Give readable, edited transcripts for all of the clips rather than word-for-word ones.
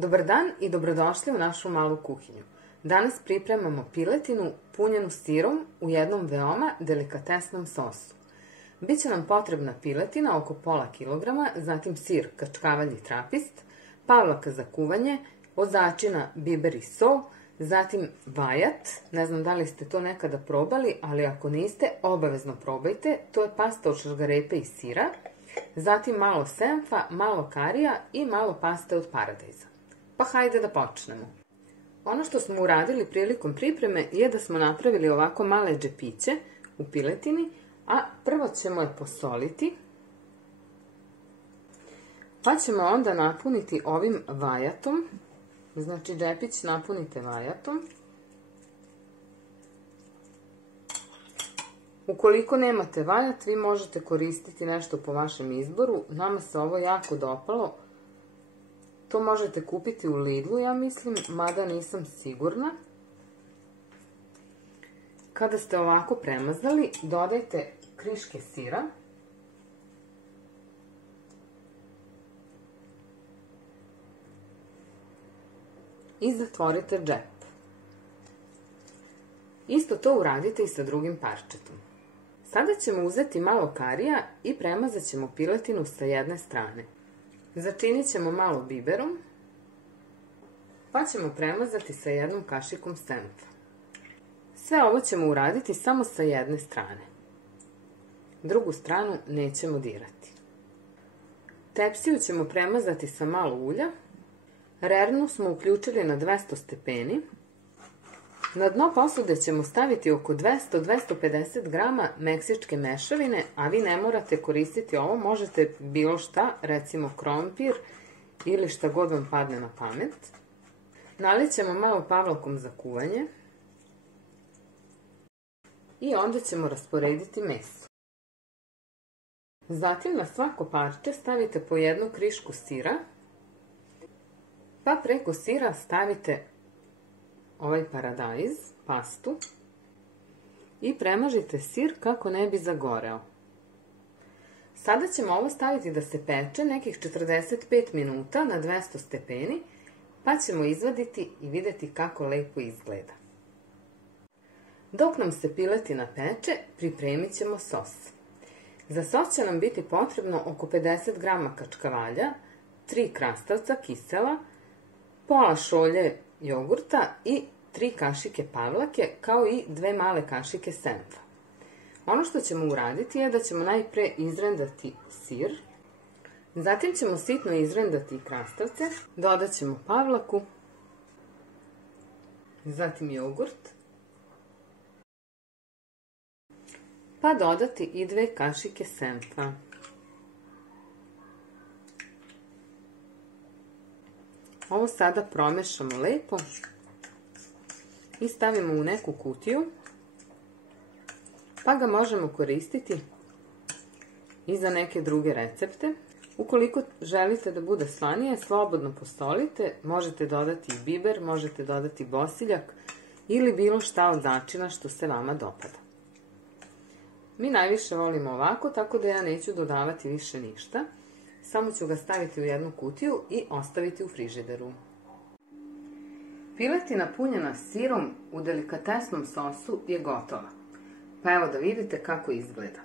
Dobar dan i dobrodošli u našu malu kuhinju. Danas pripremamo piletinu punjenu sirom u jednom veoma delikatesnom sosu. Biće nam potrebna piletina oko pola kilograma, zatim sir kačkavalj i trapist, pavlaka za kuvanje, od začina biber i so, zatim vajat, ne znam da li ste to nekada probali, ali ako niste, obavezno probajte, to je pasta od šargarepe i sira, zatim malo senfa, malo karija i malo paste od paradajza. Pa hajde da počnemo. Ono što smo uradili prilikom pripreme je da smo napravili ovako male džepiće u piletini, a prvo ćemo je posoliti, pa ćemo onda napuniti ovim vajatom, znači džepić napunite vajatom. Ukoliko nemate vajat, vi možete koristiti nešto po vašem izboru, nama se ovo jako dopalo. To možete kupiti u Lidlu, ja mislim, mada nisam sigurna. Kada ste ovako premazali, dodajte kriške sira. I zatvorite džep. Isto to uradite i sa drugim parčetom. Sada ćemo uzeti malo karija i premazat ćemo piletinu sa jedne strane. Začinit ćemo malo biberom, pa ćemo premazati sa jednom kašikom senfa. Sve ovo ćemo uraditi samo sa jedne strane. Drugu stranu nećemo dirati. Tepsiju ćemo premazati sa malo ulja. Rernu smo uključili na 200 stepeni. Na dno posude ćemo staviti oko 200-250 grama meksičke mešavine, a vi ne morate koristiti ovo, možete bilo šta, recimo krompir ili šta god vam padne na pamet. Nalit ćemo malo pavlakom za kuvanje i onda ćemo rasporediti meso. Zatim na svako parče stavite po jednu krišku sira, pa preko sira stavite ovaj paradajz, pastu, i premažite sir kako ne bi zagoreo. Sada ćemo ovo staviti da se peče nekih 45 minuta na 200 stepeni, pa ćemo izvaditi i vidjeti kako lepo izgleda. Dok nam se piletina peče, pripremit ćemo sos. Za sos će nam biti potrebno oko 50 grama kačkavalja, 3 krastavca kisela, pola šolje jogurta i 3 kašike pavlake, kao i 2 male kašike senfa. Ono što ćemo uraditi je da ćemo najpre izrendati sir, zatim ćemo sitno izrendati krastavce, dodat ćemo pavlaku, zatim jogurt, pa dodati i 2 kašike senfa. Ovo sada promešamo lepo i stavimo u neku kutiju, pa ga možemo koristiti i za neke druge recepte. Ukoliko želite da bude slanije, slobodno posolite, možete dodati i biber, možete dodati bosiljak ili bilo šta od začina što se vama dopada. Mi najviše volimo ovako, tako da ja neću dodavati više ništa. Samo ću ga staviti u jednu kutiju i ostaviti u frižideru. Piletina punjena sirom u delikatesnom sosu je gotova. Pa evo da vidite kako izgleda.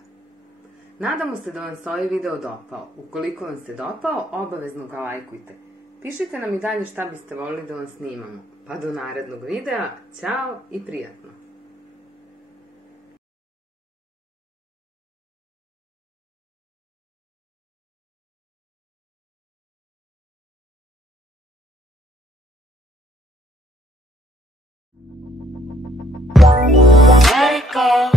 Nadamo se da vam se ovaj video dopao. Ukoliko vam se dopao, obavezno ga lajkujte. Pišite nam i dalje šta biste voljeli da vam snimamo. Pa do narednog videa, ćao i prijatno! Let it go.